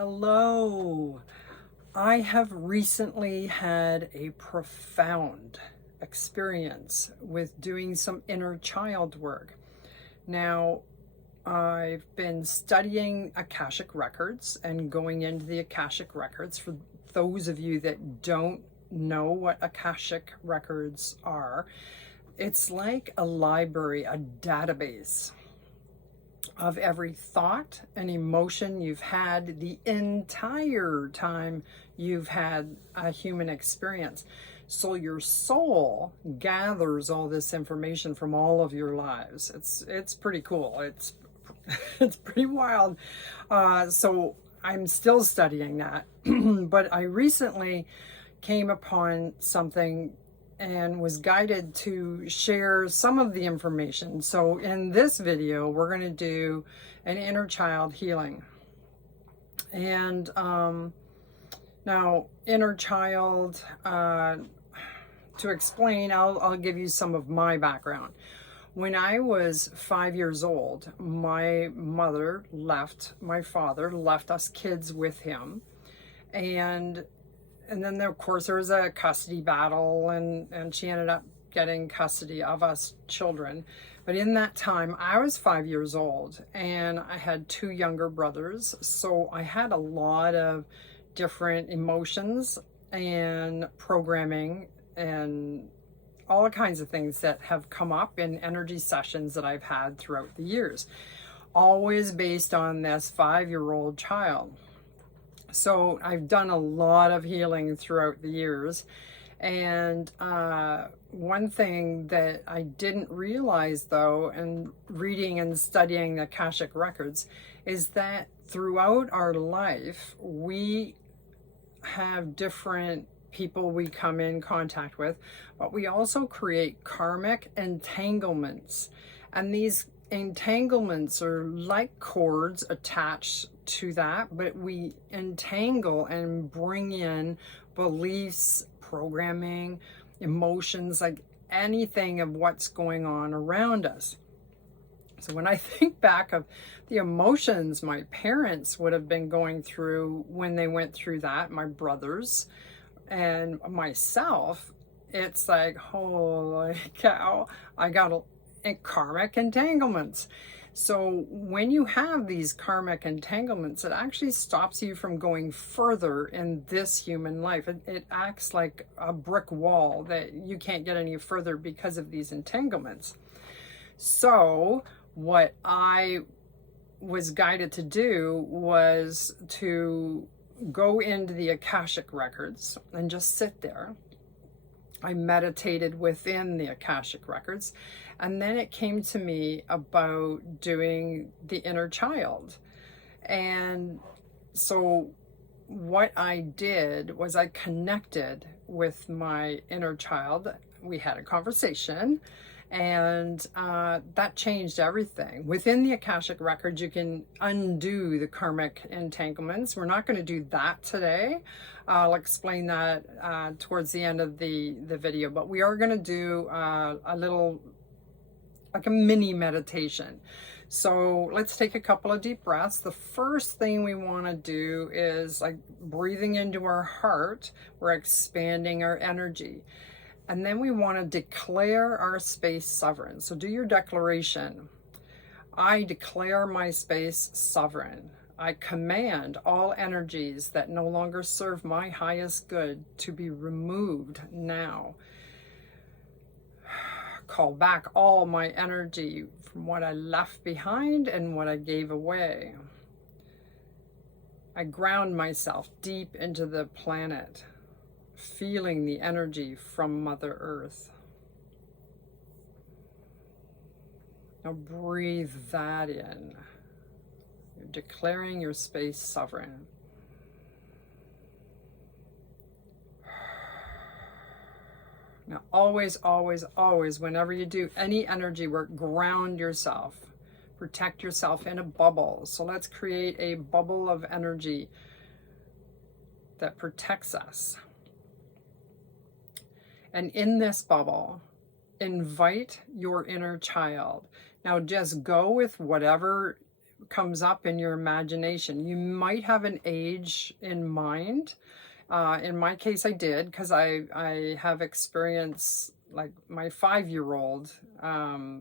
Hello. I have recently had a profound experience with doing some inner child work. Now, I've been studying Akashic records and going into the Akashic records. For those of you that don't know what Akashic records are, it's like a library, a database of every thought and emotion you've had the entire time you've had a human experience. So your soul gathers all this information from all of your lives. It's pretty cool. It's pretty wild. So I'm still studying that, but I recently came upon something and was guided to share some of the information. So in this video, we're going to do an inner child healing. And now, inner child, to explain, I'll give you some of my background. When I was 5 years old, my father left us kids with him. And then, of course, there was a custody battle, and she ended up getting custody of us children. But in that time, I was 5 years old, and I had two younger brothers. So I had a lot of different emotions and programming and all kinds of things that have come up in energy sessions that I've had throughout the years, always based on this 5-year-old child. So I've done a lot of healing throughout the years. And one thing that I didn't realize, though, in reading and studying the Akashic records, is that throughout our life, we have different people we come in contact with, but we also create karmic entanglements. And these entanglements are like cords attached to that, but we entangle and bring in beliefs, programming, emotions, like anything of what's going on around us. So when I think back of the emotions my parents would have been going through when they went through that, my brothers and myself, it's like, holy cow, I got karmic entanglements. So when you have these karmic entanglements, it actually stops you from going further in this human life. It acts like a brick wall that you can't get any further because of these entanglements. So what I was guided to do was to go into the Akashic records and just sit there. I meditated within the Akashic records, and then it came to me about doing the inner child. And so what I did was I connected with my inner child. We had a conversation, and that changed everything. Within the Akashic records, you can undo the karmic entanglements. We're not going to do that today. I'll explain that towards the end of the video, but we are going to do a little, like a mini meditation. So let's take a couple of deep breaths. The first thing we want to do is like breathing into our heart. We're expanding our energy. And then we want to declare our space sovereign. So do your declaration. I declare my space sovereign. I command all energies that no longer serve my highest good to be removed now. Call back all my energy from what I left behind and what I gave away. I ground myself deep into the planet, feeling the energy from Mother Earth. Now breathe that in. You're declaring your space sovereign. Now always, always, always, whenever you do any energy work, ground yourself. Protect yourself in a bubble. So let's create a bubble of energy that protects us. And in this bubble, invite your inner child. Now just go with whatever comes up in your imagination. You might have an age in mind. In my case, I did, because I have experience, like my 5-year-old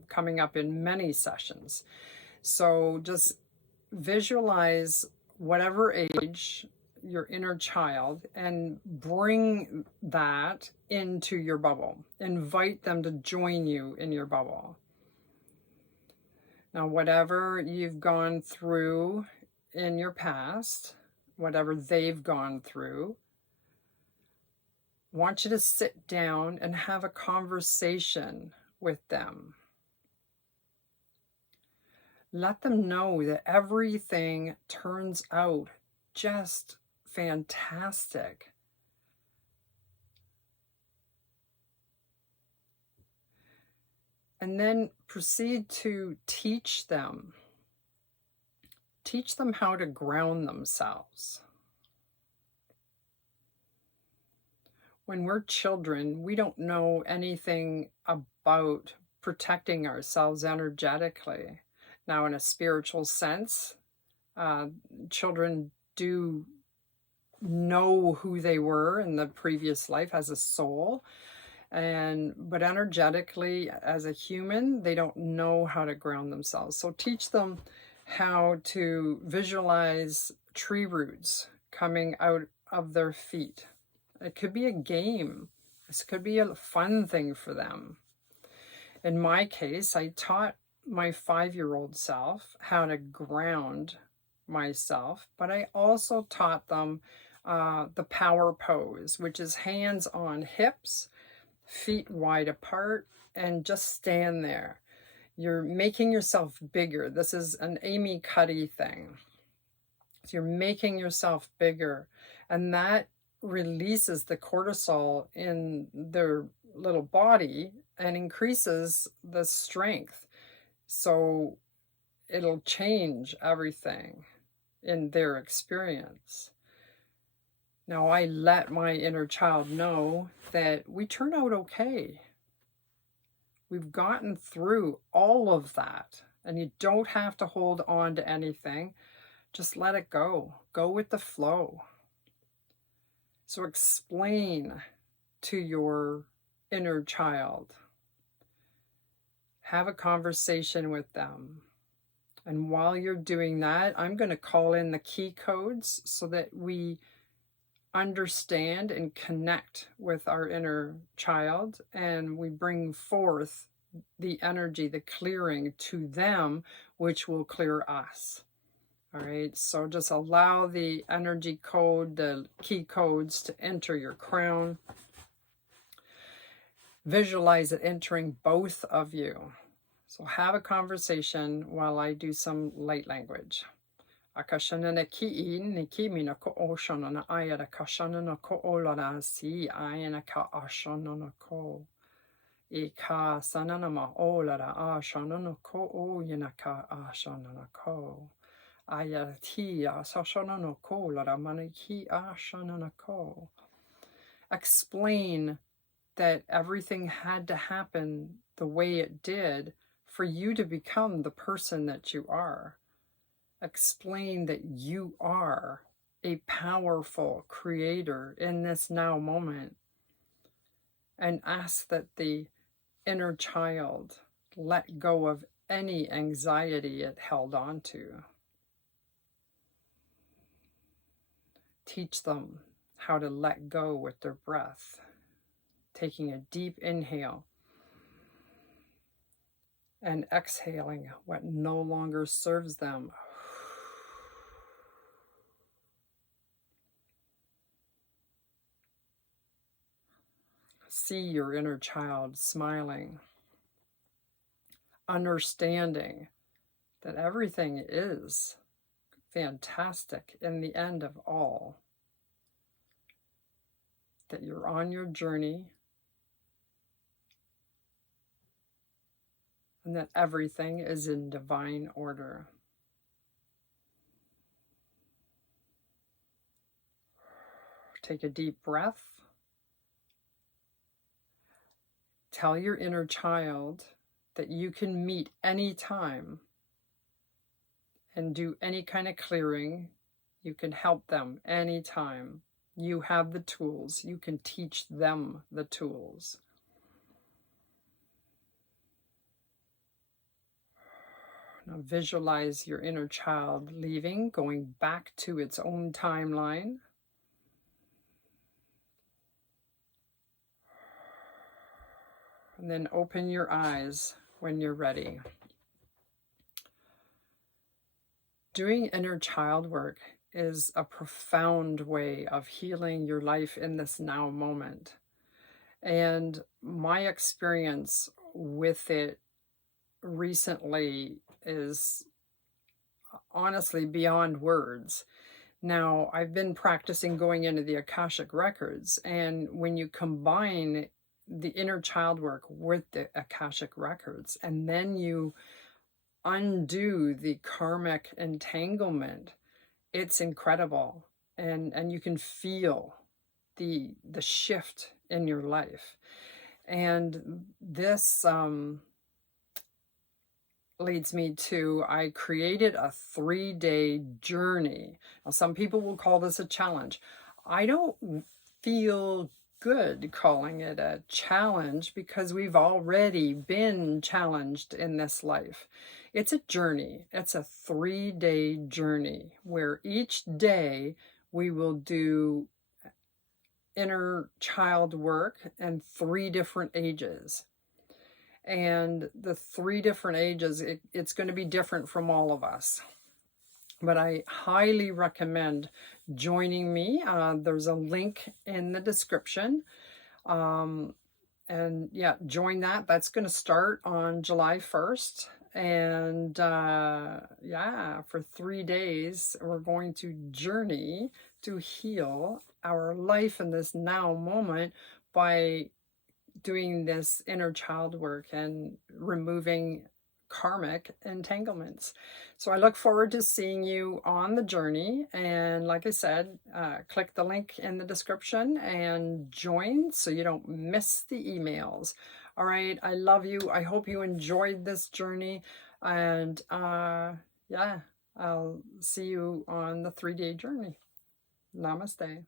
coming up in many sessions. So just visualize whatever age your inner child and bring that into your bubble. Invite them to join you in your bubble. Now, whatever you've gone through in your past, whatever they've gone through, I want you to sit down and have a conversation with them. Let them know that everything turns out just fantastic. And then proceed to teach them. Teach them how to ground themselves. When we're children, we don't know anything about protecting ourselves energetically. Now, in a spiritual sense, children do know who they were in the previous life as a soul, but energetically, as a human, they don't know how to ground themselves. So teach them how to visualize tree roots coming out of their feet. It could be a game. This could be a fun thing for them. In my case, I taught my 5-year-old self how to ground myself, but I also taught them the power pose, which is hands on hips, feet wide apart, and just stand there. You're making yourself bigger. This is an Amy Cuddy thing. So you're making yourself bigger, and that releases the cortisol in their little body and increases the strength. So it'll change everything in their experience. Now, I let my inner child know that we turn out okay. We've gotten through all of that, and you don't have to hold on to anything. Just let it go. Go with the flow. So explain to your inner child. Have a conversation with them. And while you're doing that, I'm going to call in the key codes so that we understand and connect with our inner child, and we bring forth the energy, the clearing to them, which will clear us. All right, so just allow the energy code, the key codes, to enter your crown. Visualize it entering both of you. So have a conversation while I do some light language. Akashana na ki in ni ki mina ko oshana na aya da kashana na ko olara si aya na ka ashana na ko. Ika sanana ma olara ashana na ko o yana ka ashana na ko. Aya ti asashana na ko lara maniki ashana na ko. Explain that everything had to happen the way it did for you to become the person that you are. Explain that you are a powerful creator in this now moment, and ask that the inner child let go of any anxiety it held on to. Teach them how to let go with their breath, taking a deep inhale and exhaling what no longer serves them. See your inner child smiling, understanding that everything is fantastic in the end of all, that you're on your journey, and that everything is in divine order. Take a deep breath. Tell your inner child that you can meet anytime and do any kind of clearing, you can help them anytime. You have the tools. You can teach them the tools. Now visualize your inner child leaving, going back to its own timeline. And then open your eyes when you're ready. Doing inner child work is a profound way of healing your life in this now moment. And my experience with it recently is honestly beyond words. Now, I've been practicing going into the Akashic Records, and when you combine the inner child work with the Akashic Records, and then you undo the karmic entanglement, it's incredible. And you can feel the shift in your life. And this leads me to, I created a 3-day journey. Now, some people will call this a challenge. I don't feel good calling it a challenge because we've already been challenged in this life. It's a journey. It's a 3-day journey where each day we will do inner child work in 3 different ages. And the 3 different ages, it's going to be different from all of us. But I highly recommend joining me. There's a link in the description. And yeah, join that. That's going to start on July 1st. And yeah, for 3 days, we're going to journey to heal our life in this now moment by doing this inner child work and removing karmic entanglements. So I look forward to seeing you on the journey. And like I said, click the link in the description and join so you don't miss the emails. All right, I love you. I hope you enjoyed this journey. And yeah, I'll see you on the 3-day journey. Namaste.